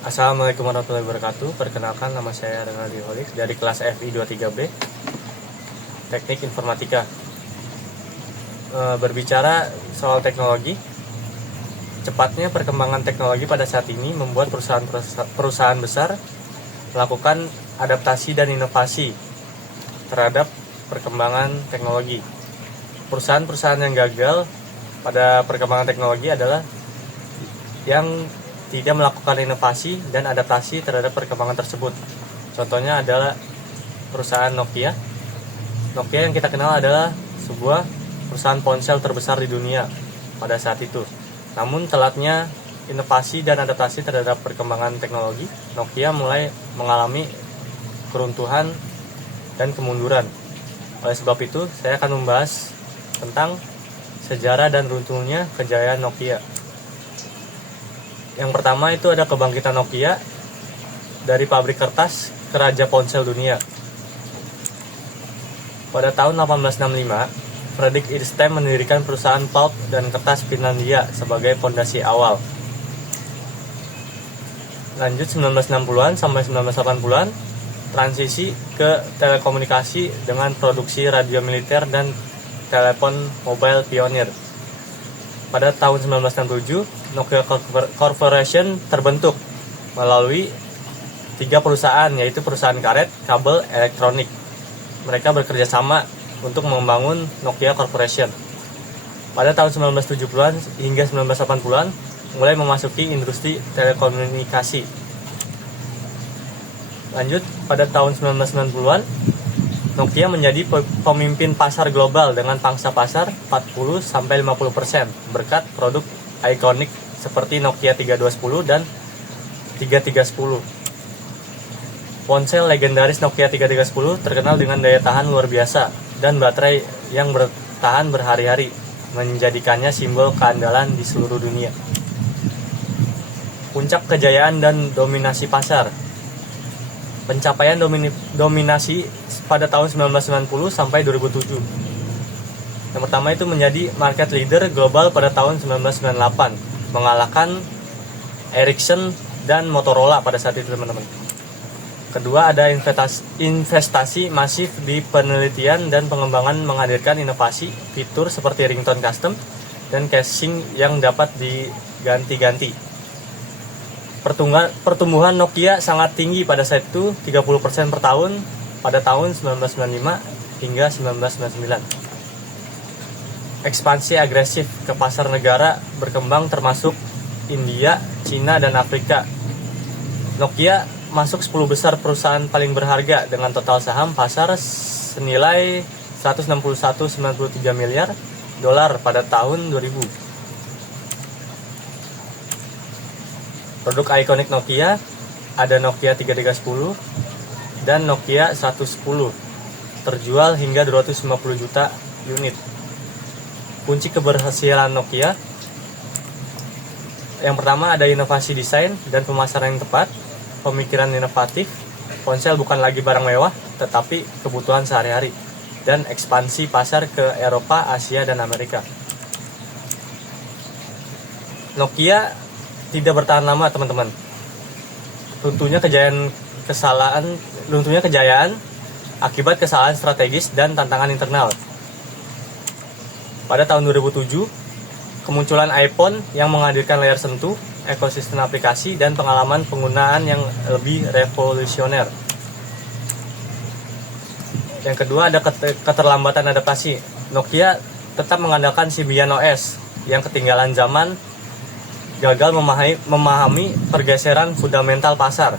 Assalamualaikum warahmatullahi wabarakatuh. Perkenalkan, nama saya Renaldi Holik dari kelas FI 23B Teknik Informatika. Berbicara soal teknologi, cepatnya perkembangan teknologi pada saat ini membuat perusahaan besar melakukan adaptasi dan inovasi terhadap perkembangan teknologi. Perusahaan-perusahaan yang gagal pada perkembangan teknologi adalah yang tidak melakukan inovasi dan adaptasi terhadap perkembangan tersebut. Contohnya adalah perusahaan Nokia. Nokia yang kita kenal adalah sebuah perusahaan ponsel terbesar di dunia pada saat itu. Namun telatnya inovasi dan adaptasi terhadap perkembangan teknologi, Nokia mulai mengalami keruntuhan dan kemunduran. Oleh sebab itu, saya akan membahas tentang sejarah dan runtuhnya kejayaan Nokia. Yang pertama itu ada kebangkitan Nokia dari pabrik kertas ke raja ponsel dunia. Pada tahun 1865, Fredrik Idstad mendirikan perusahaan pulp dan kertas Finlandia sebagai fondasi awal. Lanjut 1960-an sampai 1980-an, transisi ke telekomunikasi dengan produksi radio militer dan telepon mobile pionir. Pada tahun 1967, Nokia Corporation terbentuk melalui 3 perusahaan, yaitu perusahaan karet, kabel, elektronik. Mereka bekerja sama untuk membangun Nokia Corporation. Pada tahun 1970-an hingga 1980-an, mulai memasuki industri telekomunikasi. Lanjut, pada tahun 1990-an, Nokia menjadi pemimpin pasar global dengan pangsa pasar 40-50% berkat produk ikonik seperti Nokia 3210 dan 3310. Ponsel legendaris Nokia 3310 terkenal dengan daya tahan luar biasa dan baterai yang bertahan berhari-hari, menjadikannya simbol keandalan di seluruh dunia. Puncak kejayaan dan dominasi pasar. Pencapaian dominasi pada tahun 1990 sampai 2007. Yang pertama itu menjadi market leader global pada tahun 1998, mengalahkan Ericsson dan Motorola pada saat itu, teman-teman. Kedua, ada investasi masif di penelitian dan pengembangan, menghadirkan inovasi fitur seperti ringtone custom dan casing yang dapat diganti-ganti. Pertumbuhan Nokia sangat tinggi pada saat itu, 30% per tahun pada tahun 1995 hingga 1999. Ekspansi agresif ke pasar negara berkembang termasuk India, Cina, dan Afrika. Nokia masuk 10 besar perusahaan paling berharga dengan total saham pasar senilai 161,93 miliar dolar pada tahun 2000. Produk ikonik Nokia ada Nokia 3310 dan Nokia 110, terjual hingga 250 juta unit. Kunci keberhasilan Nokia, yang pertama ada inovasi desain dan pemasaran yang tepat, pemikiran inovatif, ponsel bukan lagi barang mewah tetapi kebutuhan sehari-hari, dan ekspansi pasar ke Eropa, Asia, dan Amerika. Nokia tidak bertahan lama, teman-teman. Runtuhnya kejayaan akibat kesalahan strategis dan tantangan internal. Pada tahun 2007, kemunculan iPhone yang menghadirkan layar sentuh, ekosistem aplikasi, dan pengalaman penggunaan yang lebih revolusioner. Yang kedua, ada keterlambatan adaptasi. Nokia tetap mengandalkan Symbian OS yang ketinggalan zaman, gagal memahami pergeseran fundamental pasar.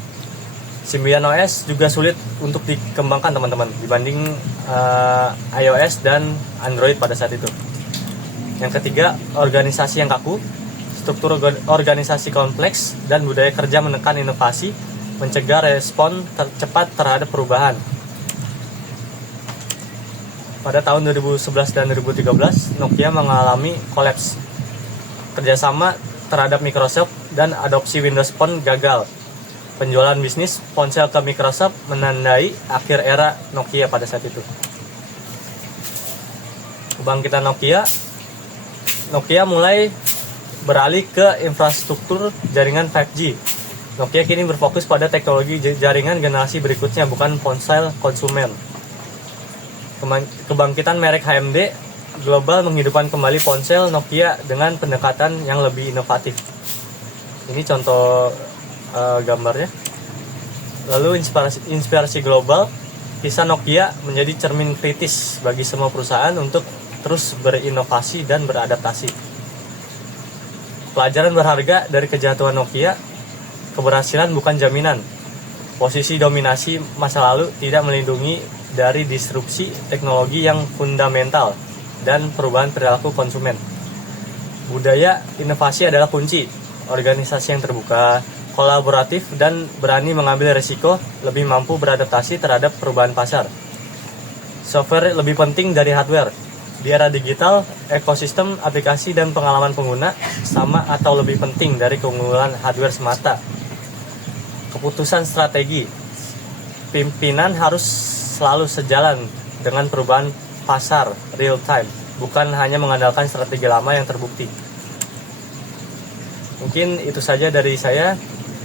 Symbian OS juga sulit untuk dikembangkan, teman-teman, dibanding iOS dan Android pada saat itu. Yang ketiga, organisasi yang kaku, struktur organisasi kompleks, dan budaya kerja menekan inovasi, mencegah respon cepat terhadap perubahan. Pada tahun 2011 dan 2013, Nokia mengalami kolaps. Kerjasama terhadap Microsoft dan adopsi Windows Phone gagal. Penjualan bisnis ponsel ke Microsoft menandai akhir era Nokia pada saat itu. Kebangkitan Nokia mulai beralih ke infrastruktur jaringan 5G Nokia kini berfokus pada teknologi jaringan generasi berikutnya, bukan ponsel konsumen. Kebangkitan merek HMD Global menghidupkan kembali ponsel Nokia dengan pendekatan yang lebih inovatif. Ini contoh gambarnya. Lalu inspirasi global, kisah Nokia menjadi cermin kritis bagi semua perusahaan untuk terus berinovasi dan beradaptasi. Pelajaran berharga dari kejatuhan Nokia, keberhasilan bukan jaminan. Posisi dominasi masa lalu tidak melindungi dari disrupsi teknologi yang fundamental dan perubahan perilaku konsumen. Budaya inovasi adalah kunci. Organisasi yang terbuka, kolaboratif, dan berani mengambil risiko lebih mampu beradaptasi terhadap perubahan pasar. Software lebih penting dari hardware. Di era digital, ekosistem aplikasi dan pengalaman pengguna sama atau lebih penting dari keunggulan hardware semata. Keputusan strategi. Pimpinan harus selalu sejalan dengan perubahan pasar real time, bukan hanya mengandalkan strategi lama yang terbukti. Mungkin itu saja dari saya,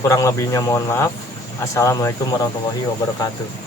kurang lebihnya mohon maaf. Assalamualaikum warahmatullahi wabarakatuh.